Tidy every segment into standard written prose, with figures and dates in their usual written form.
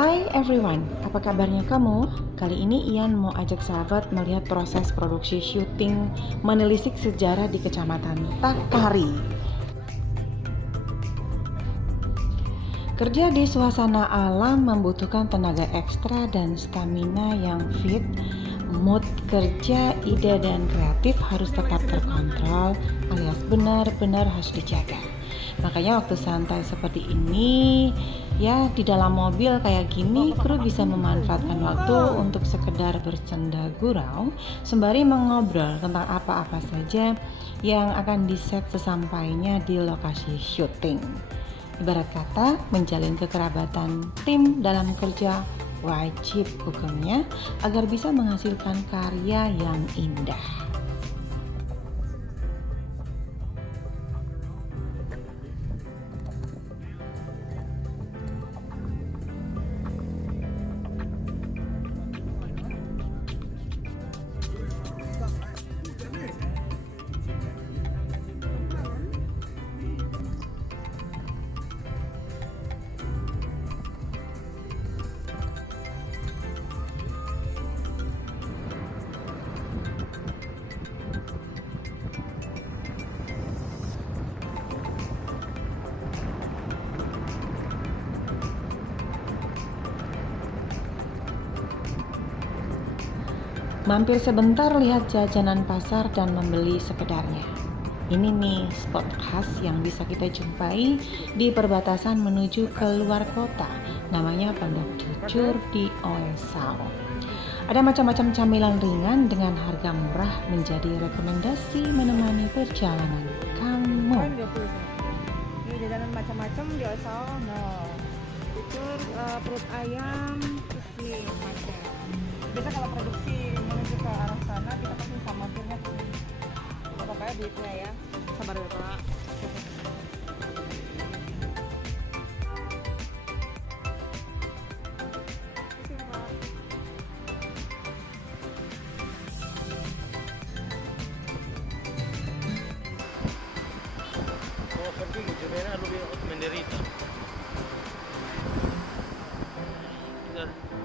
Hai everyone, apa kabarnya kamu? Kali ini Ian mau ajak sahabat melihat proses produksi syuting menelisik sejarah di Kecamatan Takari. Kerja di suasana alam membutuhkan tenaga ekstra dan stamina yang fit. Mood kerja, ide, dan kreatif harus tetap terkontrol alias benar-benar harus dijaga. Makanya waktu santai seperti ini, ya di dalam mobil kayak gini, kru bisa memanfaatkan waktu untuk sekedar bersenda gurau sembari mengobrol tentang apa-apa saja yang akan di-set sesampainya di lokasi syuting. Ibarat kata, menjalin kekerabatan tim dalam kerja wajib hukumnya agar bisa menghasilkan karya yang indah. Mampir sebentar lihat jajanan pasar dan membeli sekedarnya. Ini nih spot khas yang bisa kita jumpai di perbatasan menuju ke luar kota. Namanya Pondok Cucur di Oesau. Ada macam-macam camilan ringan dengan harga murah menjadi rekomendasi menemani perjalanan kamu. Ini jajanan macam-macam di Oesau. Nah, cucur, perut ayam, terus nih macam. Biasa kalau produksi menuju ke arah sana kita pasti bisa mampirnya ke sini. Pokoknya duitnya ya. Sabar ya Pak. Mau pergi ke Jumena lebih menderita.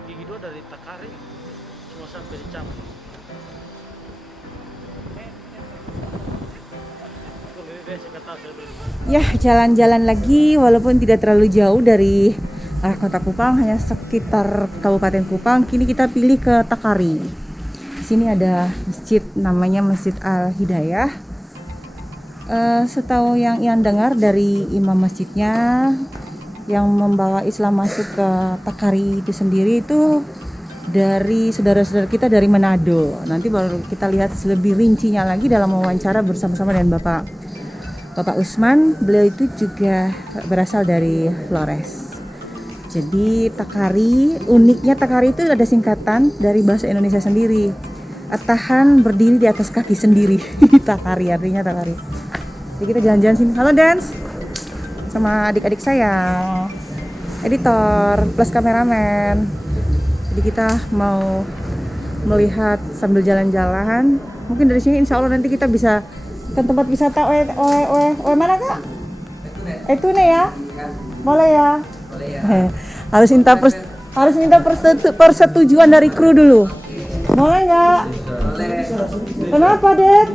Gigi dua dari Takari cuma sampai di Camp. Ya, jalan-jalan lagi walaupun tidak terlalu jauh dari arah kota Kupang, hanya sekitar Kabupaten Kupang. Kini kita pilih ke Takari. Di sini ada masjid namanya Masjid Al-Hidayah. Setahu yang Ian dengar dari imam masjidnya yang membawa Islam masuk ke Takari itu sendiri itu dari saudara-saudara kita dari Manado. Nanti baru kita lihat lebih rincinya lagi dalam wawancara bersama-sama dengan Bapak Usman. Beliau itu juga berasal dari Flores. Jadi Takari, uniknya Takari itu ada singkatan dari bahasa Indonesia sendiri. Tahan berdiri di atas kaki sendiri. Takari artinya Takari. Jadi kita jalan-jalan sini. Halo Dance. Sama adik-adik saya, editor plus kameramen. Jadi kita mau melihat sambil jalan-jalan. Mungkin dari sini insya Allah nanti kita bisa ke tempat wisata. Mana kak? Itu nih ya? Boleh ya? Boleh ya. Harus minta persetujuan dari kru dulu. Boleh nggak? Boleh. Kenapa Dek?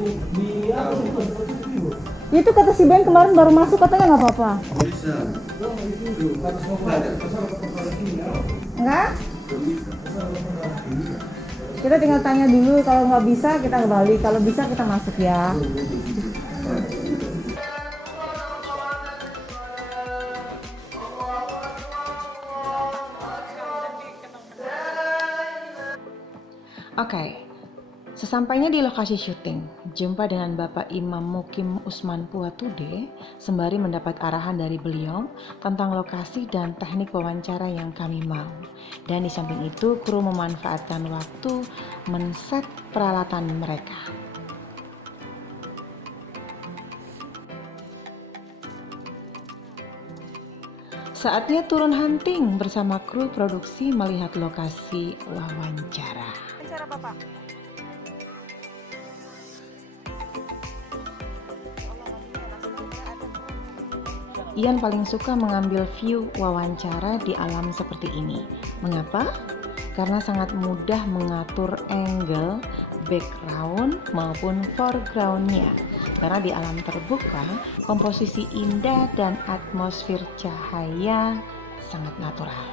Itu kata si Ben kemarin baru masuk katanya nggak apa-apa. Bisa. Enggak? Kita tinggal tanya dulu, kalau nggak bisa kita kembali, kalau bisa kita masuk ya. Oke, sesampainya di lokasi syuting, jumpa dengan Bapak Imam Mukim Usman Puatude sembari mendapat arahan dari beliau tentang lokasi dan teknik wawancara yang kami mau. Dan di samping itu, kru memanfaatkan waktu men-set peralatan mereka. Saatnya turun hunting bersama kru produksi melihat lokasi wawancara. Wawancara Bapak. Ian paling suka mengambil view wawancara di alam seperti ini. Mengapa? Karena sangat mudah mengatur angle, background maupun foregroundnya. Karena di alam terbuka, komposisi indah dan atmosfer cahaya sangat natural,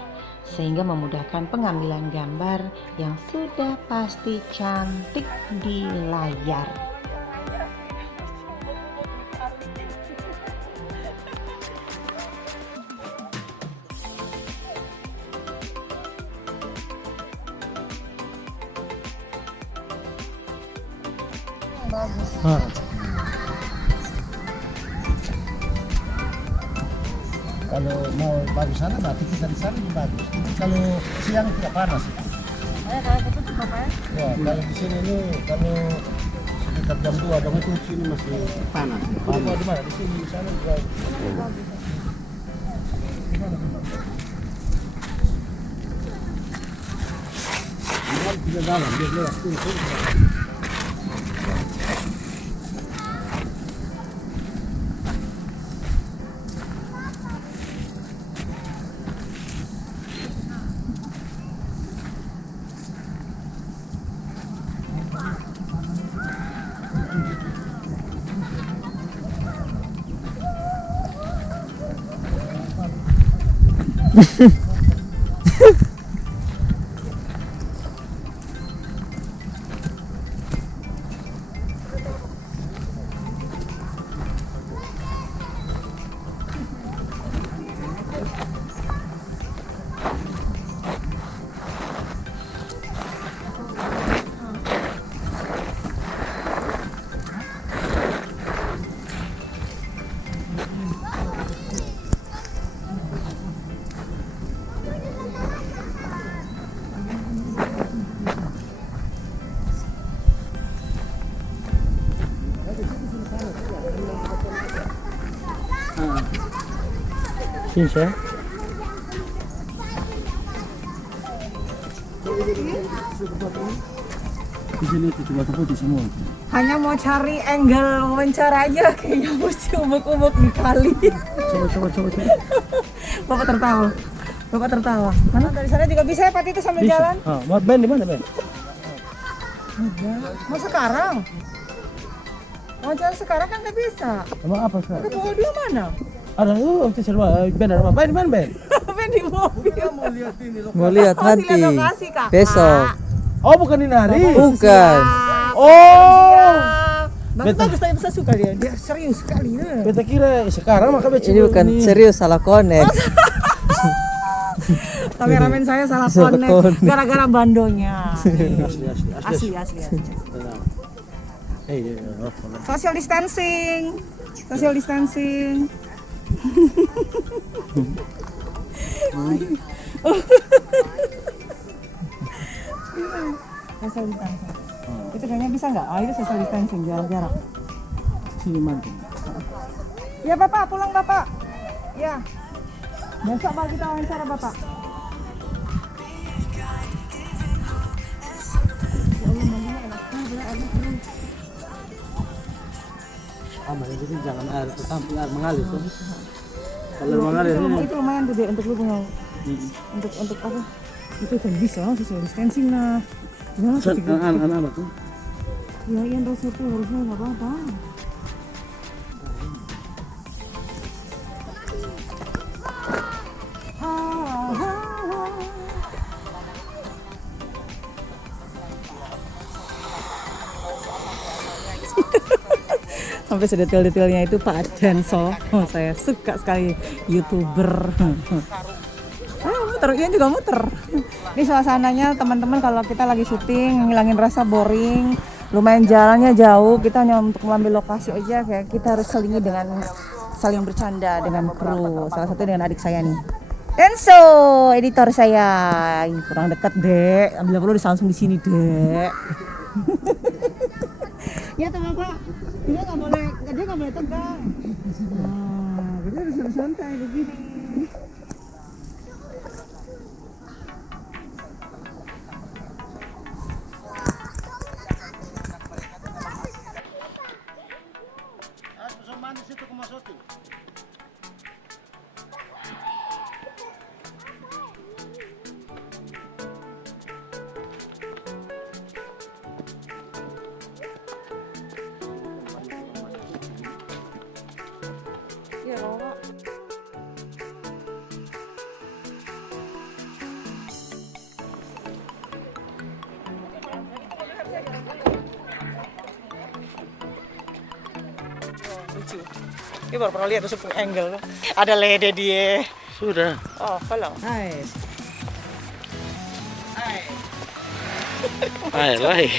sehingga memudahkan pengambilan gambar yang sudah pasti cantik di layar. Kalau mau bagus sana berarti kita di sana lebih bagus. Itu kalau siang tidak panas. Kalau gitu coba Pak. Ya, kalau di sini ini kalau sekitar jam 2 dong itu sini masih panas. Panas di mana? Di sini di sana juga. Di dalam dia lewat sini. Sini di sini itu cuma putih semua. Hanya mau cari angle wawancaranya kayaknya mesti ubuk-ubuk di kali. Coba. Bapak tertawa. Bapak tertawa. Mana dari sana juga bisa ya Pak itu sambil jalan? Mau Ben di mana Ben? Mau sekarang? Mau jalan sekarang kan nggak bisa. Emang apa sekarang? Ke bawah dia mana? Ada itu serba Ben ada Ben di mana Ben? Ben di mobil. Mau lihat ini loh. Mau lihat nanti lihat lokasi, Kakak. besok. Oh bukan ini hari. Bukan. Oh. Bagus tapi saya suka dia. Dia serius sekali. Beta kira sekarang maka beta Ini bukan serius, salah connect. Kameramen saya salah Salah connect connect. gara-gara bandonya. Asli. Asli. Iya. Social distancing. Social distancing. Social distancing. Itu kayaknya bisa nggak? Itu social distancing jarak-jarak. Sini mantu. Ya Bapak, pulang Bapak. Ya. Besok mau kita wawancara Bapak. Jadi jangan air tertampil air mengalir tuh. Kalau mengalir ini Itu lumayan tuh deh untuk lu punya. Untuk apa? Itu kan bisa social distancing lah. Jangan ketika anak-anak tuh. ya yang rasa tuh harusnya nggak apa-apa. Sampai sedetail-detailnya itu Pak Denso. Oh, saya suka sekali YouTuber. Ayo muter, Ian juga muter. Ini suasananya teman-teman kalau kita lagi syuting, ngilangin rasa boring. Lumayan jalannya jauh, kita hanya untuk mengambil lokasi aja kayak kita harus selingi dengan saling bercanda dengan kru. Salah satu dengan adik saya nih. Denso, editor saya. Ih, kurang dekat, Dek. Ambil perlu langsung di sini, Dek. Ya teman Pak, dia nggak boleh tegang. Nah, jadi harus santai begini. lucu. Ini baru pernah lihat tuh angle tuh. Ada lede dia. Sudah. Oh, kalau. Hai. Hai, lai.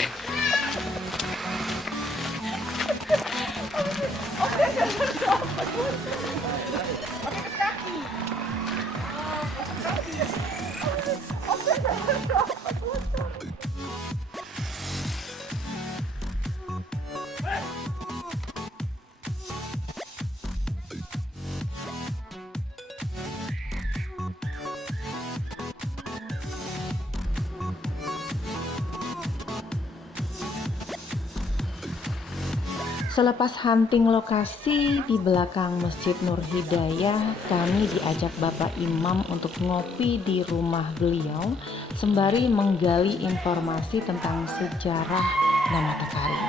Selepas hunting lokasi di belakang Masjid Nur Hidayah, kami diajak Bapak Imam untuk ngopi di rumah beliau sembari menggali informasi tentang sejarah nama Takari.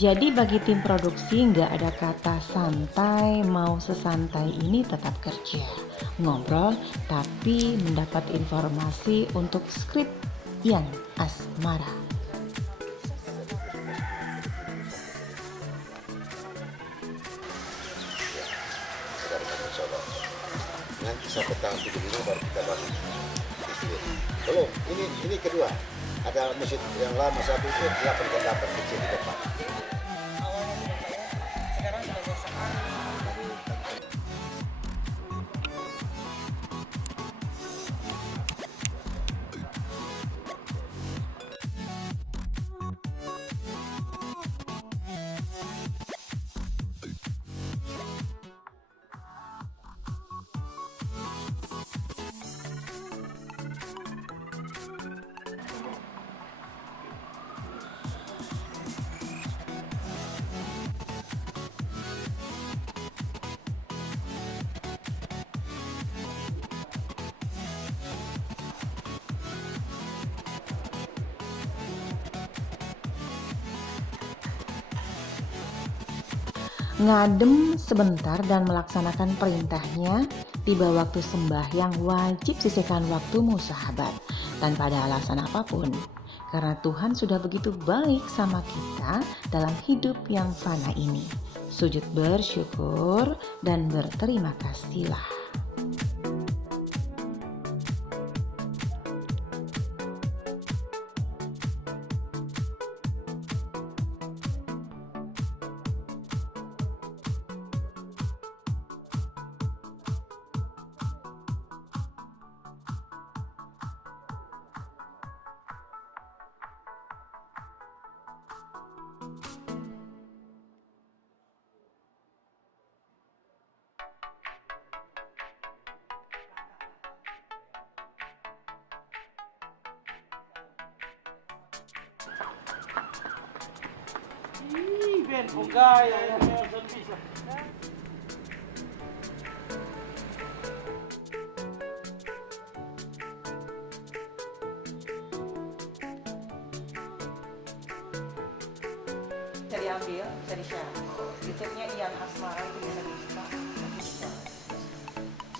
Jadi bagi tim produksi nggak ada kata santai, mau sesantai ini tetap kerja, ngobrol tapi mendapat informasi untuk skrip yang asmara. Nanti sampai tanggal 75 baru kita bangun. Belum, ini kedua. Ada masjid yang lama satu itu 8 kecil di depan. Sekarang sudah biasa. Ngadem sebentar dan melaksanakan perintahnya, tiba waktu sembahyang wajib sisihkan waktumu sahabat, tanpa ada alasan apapun. Karena Tuhan sudah begitu baik sama kita dalam hidup yang fana ini. Sujud bersyukur dan berterima kasihlah. Ben, gaya ya, bisa. Bisa diambil, bisa di-share. YouTube-nya Ian Asmara itu bisa di-share.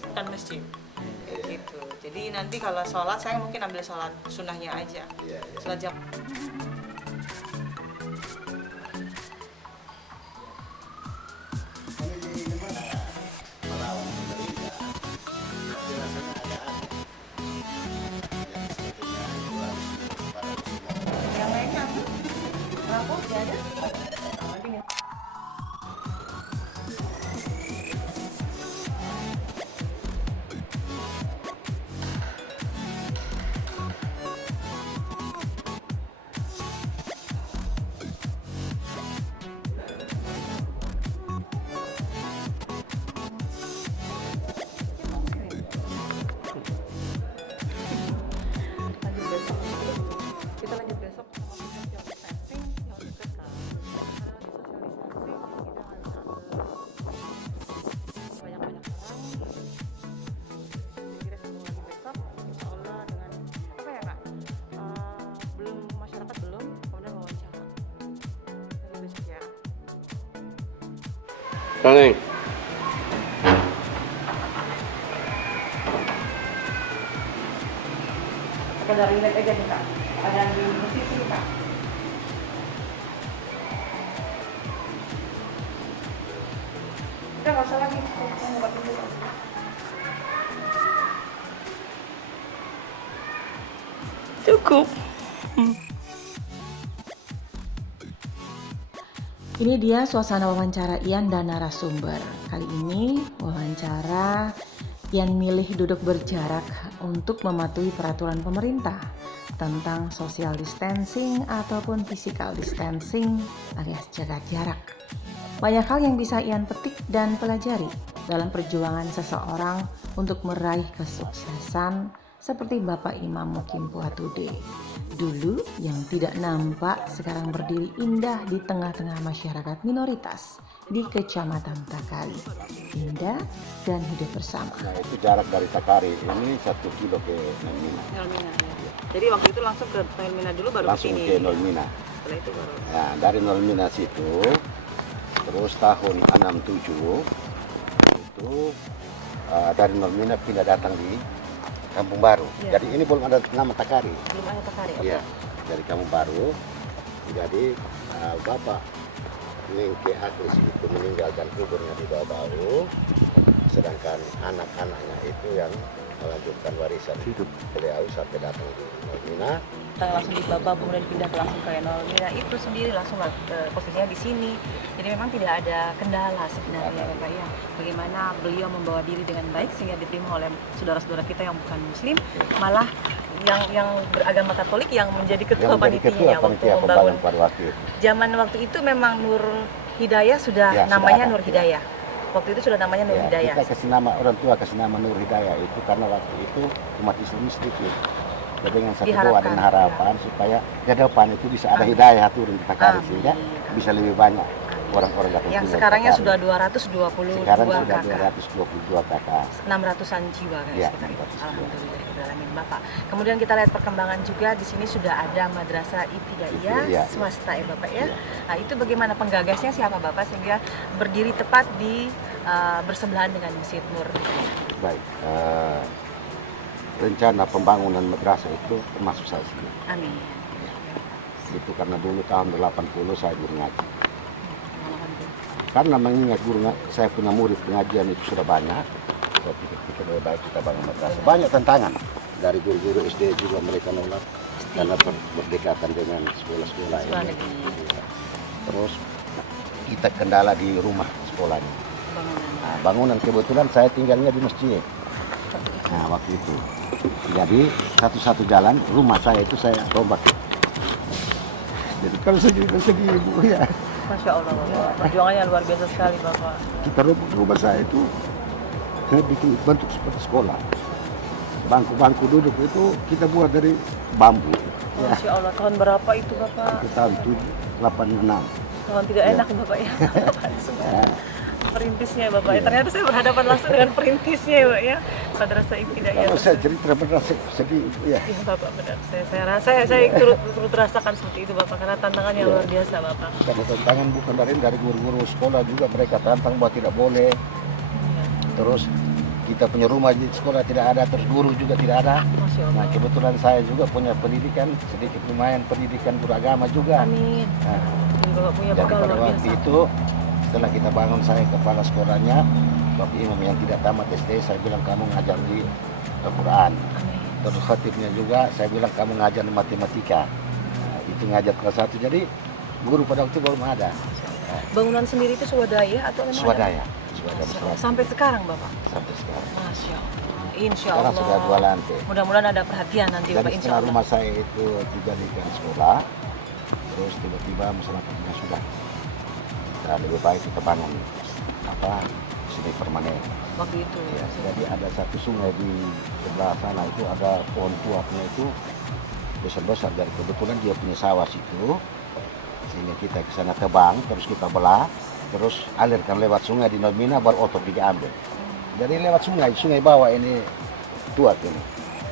Bukan masjid. Gitu. Jadi nanti kalau sholat saya mungkin ambil sholat sunnahnya aja. Sholat jam. Yang lainnya apa? Kenapa? Gak ada? Nanti nih. Kita lanjut besok sama social distancing yang dekat kan. Social distancing kita nggak bisa banyak-banyak orang. Jadi kita ketemu lagi besok, insya Allah dengan apa ya kak? Belum masyarakat belum, kemudian wawancara. Nanti besok ya. Kaneng. sekedar relate aja nih Kak, keadaan di masjid sini Kak. Kita nggak usah lagi buka pintu. Cukup. Ini dia suasana wawancara Ian dan narasumber. Kali ini wawancara Ian milih duduk berjarak untuk mematuhi peraturan pemerintah tentang social distancing ataupun physical distancing alias jaga jarak. Banyak hal yang bisa Ian petik dan pelajari dalam perjuangan seseorang untuk meraih kesuksesan seperti Bapak Imam Mukim Puatude. Dulu yang tidak nampak sekarang berdiri indah di tengah-tengah masyarakat minoritas di Kecamatan Takari. Indah dan hidup bersama. Nah, itu jarak dari Takari ini 1 kilo ke Nolmina. Nolmina. Ya. Jadi waktu itu langsung ke Nolmina dulu baru Langsung ke sini. ke Nolmina. Setelah itu baru. Nah, dari Nolmina situ, terus tahun 67 itu dari Nolmina pindah datang di Kampung Baru. Ya. Jadi ini belum ada nama Takari. Belum ada Takari. Iya, dari Kampung Baru. Jadi Bapak Nengke Agus itu meninggalkan kuburnya di Baru, sedangkan anak-anaknya itu yang melanjutkan warisan hidup beliau sampai datang di Nolmina. Kita langsung di Babab kemudian pindah langsung ke Nolmina itu sendiri langsung posisinya di sini. Jadi memang tidak ada kendala sebenarnya Bapak ya. Bagaimana beliau membawa diri dengan baik sehingga diterima oleh saudara-saudara kita yang bukan muslim, malah yang beragama Katolik yang menjadi ketua panitianya waktu membangun. Zaman waktu itu memang Nur Hidayah sudah Ya, namanya sudah ada, Nur Hidayah. Waktu itu sudah namanya Nur Ya, Hidayah. kita kasih nama, orang tua kasih nama Nur Hidayah itu karena waktu itu umat Islam sedikit. Jadi dengan satu doa dan harapan supaya ke depan itu bisa ada hidayah turun di Takari sehingga bisa lebih banyak orang-orang datang. Yang sekarangnya sudah 222 sekarang sudah kakak. 222 kakak. 600-an jiwa kan Ya, sekitar itu. 600 jiwa. Alhamdulillah Bapak. Kemudian kita lihat perkembangan juga di sini sudah ada Madrasah Ibtidaiyah Iya, swasta ya Bapak ya. Iya. Nah, itu bagaimana penggagasnya siapa Bapak sehingga berdiri tepat di bersebelahan dengan Masjid Nur. Baik. Rencana pembangunan madrasah itu termasuk saya sendiri. Amin. Itu karena dulu tahun 80 saya guru ngaji. Karena mengingat saya punya murid pengajian itu sudah banyak, saya pikir lebih baik kita bangun madrasah. Banyak tantangan dari guru-guru SD juga mereka nolak karena berdekatan dengan sekolah-sekolah ini. Terus kita kendala di rumah sekolahnya. Nah, bangunan kebetulan saya tinggalnya di masjid. Nah waktu itu, jadi satu-satu jalan rumah saya itu saya rombak. Jadi kalau segi ibu ya. Masya Allah Bapak, perjuangannya luar biasa sekali Bapak. Kita rumah saya itu bikin bentuk seperti sekolah. Bangku-bangku duduk itu kita buat dari bambu. Ya, Masya Allah, tahun berapa itu Bapak? itu tahun 86. Tahun tidak enak Bapak ya. Perintisnya Bapak ya. Ternyata saya berhadapan langsung dengan perintisnya ya Pak ya. Madrasah Ibtidaiyah. Kalau saya cerita benar sedih ya. Iya Bapak benar. Saya turut rasakan seperti itu Bapak karena tantangannya luar biasa Bapak. Karena tantangan bukan dari guru-guru sekolah juga mereka tantang bahwa tidak boleh. Iya. Terus kita punya rumah di sekolah tidak ada, terus guru juga tidak ada. Masya Allah. Nah kebetulan saya juga punya pendidikan sedikit lumayan pendidikan beragama juga. Amin. Nah, Jadi Bapak punya jadi bekal pada luar waktu biasa. itu setelah kita bangun saya kepala sekolahnya, Bapak Imam yang tidak tamat SD saya bilang kamu ngajar di Al-Quran. Amin. Terus khatibnya juga saya bilang kamu ngajar di matematika. Nah, itu ngajar kelas 1 jadi guru pada waktu itu belum ada. Bangunan sendiri itu swadaya atau memang Swadaya. Masya Allah. Sampai sekarang Bapak. Sampai sekarang. Masya Allah. Insya Sekarang Allah. sudah 2 lantai. Mudah-mudahan ada perhatian nanti Jadi Bapak Insya setelah Allah. rumah saya itu dijadikan sekolah, terus tiba-tiba masyarakatnya sudah lebih baik kita bangun sini permanen. Waktu itu. Ya, jadi ada satu sungai di sebelah sana itu ada pohon tuatnya itu besar-besar dari kebetulan dia punya sawah situ, sehingga kita ke sana tebang, terus kita belah, terus alirkan lewat sungai di Nolmina baru otot diambil. Jadi lewat sungai bawah ini tuat ini,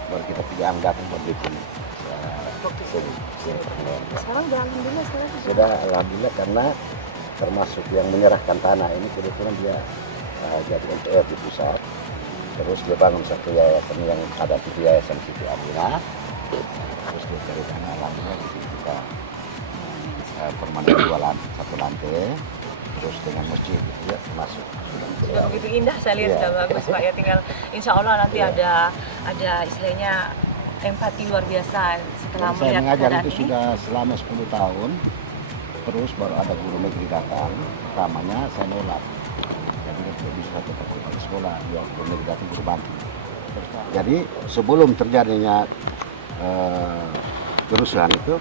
baru kita pergi datang buat bikin. Sekarang udah alhamdulillah sekarang Sudah alhamdulillah karena termasuk yang menyerahkan tanah ini kebetulan dia jadi MPR di pusat. Terus dia bangun satu yayasan yang ada di Yayasan Siti Aminah. dari tanah alamnya di sini kita permanen satu lantai, terus dengan masjid gitu ya masuk. Sudah begitu indah, saya lihat sudah bagus Pak ya. Tinggal insya Allah nanti ada istilahnya empati luar biasa setelah Saya melihat mengajar keadaan itu ini. sudah selama 10 tahun, terus baru ada guru negeri datang, pertamanya saya nolak. Jadi tidak bisa tetap kembali sekolah, ya guru negeri datang guru bantu. Jadi sebelum terjadinya kerusuhan itu,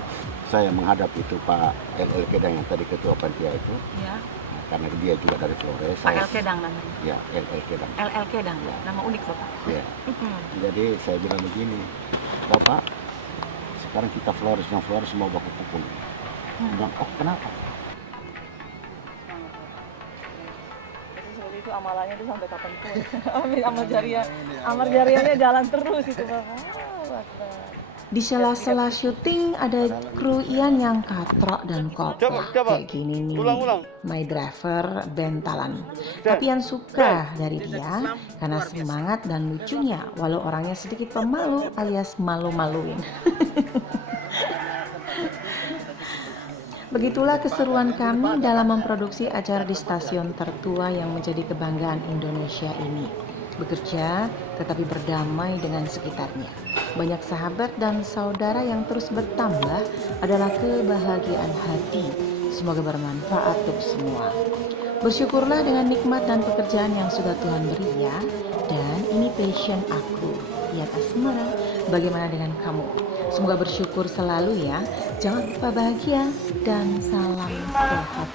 saya menghadap itu Pak LL Kedang yang tadi ketua panitia itu, Ya, karena dia juga dari Flores. Pak L. Kedang namanya. Ya, LL Kedang. LL Kedang, nama unik Bapak. Ya. Jadi saya bilang begini, Bapak, sekarang kita Flores mau baku pukul. Bilang, oh kenapa? Jadi seperti itu amalannya itu sampai kapanpun. Amal jariahnya jalan terus itu Bapak. Di sela-sela syuting ada kru Ian yang katrok dan koplak kayak gini nih. My driver bentalan. Tapi yang suka dari dia karena semangat dan lucunya, walau orangnya sedikit pemalu alias malu-maluin. Begitulah keseruan kami dalam memproduksi acara di stasiun tertua yang menjadi kebanggaan Indonesia ini. Bekerja tetapi berdamai dengan sekitarnya. Banyak sahabat dan saudara yang terus bertambah adalah kebahagiaan hati. Semoga bermanfaat untuk semua. Bersyukurlah dengan nikmat dan pekerjaan yang sudah Tuhan beri ya. Dan ini passion aku, Ian Asmara. Bagaimana dengan kamu? Semoga bersyukur selalu ya. Jangan lupa bahagia dan salam sehat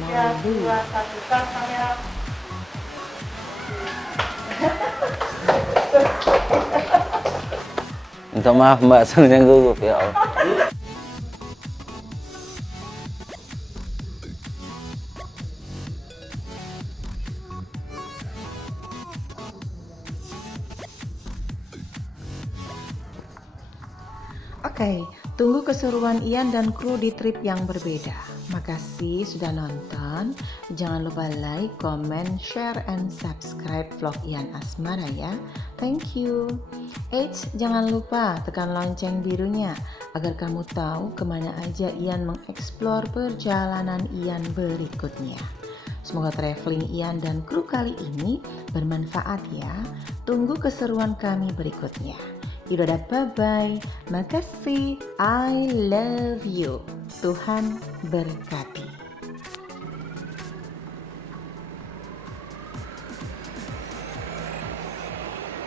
selalu. Minta maaf Mbak, soalnya gugup ya Allah. Oke, tunggu keseruan Ian dan kru di trip yang berbeda. Makasih sudah nonton. Jangan lupa like, comment, share, and subscribe vlog Ian Asmara ya. Thank you. Eits, jangan lupa tekan lonceng birunya agar kamu tahu kemana aja Ian mengeksplor perjalanan Ian berikutnya. Semoga traveling Ian dan kru kali ini bermanfaat ya. Tunggu keseruan kami berikutnya. Yaudah, bye-bye. Makasih. I love you. Tuhan berkati.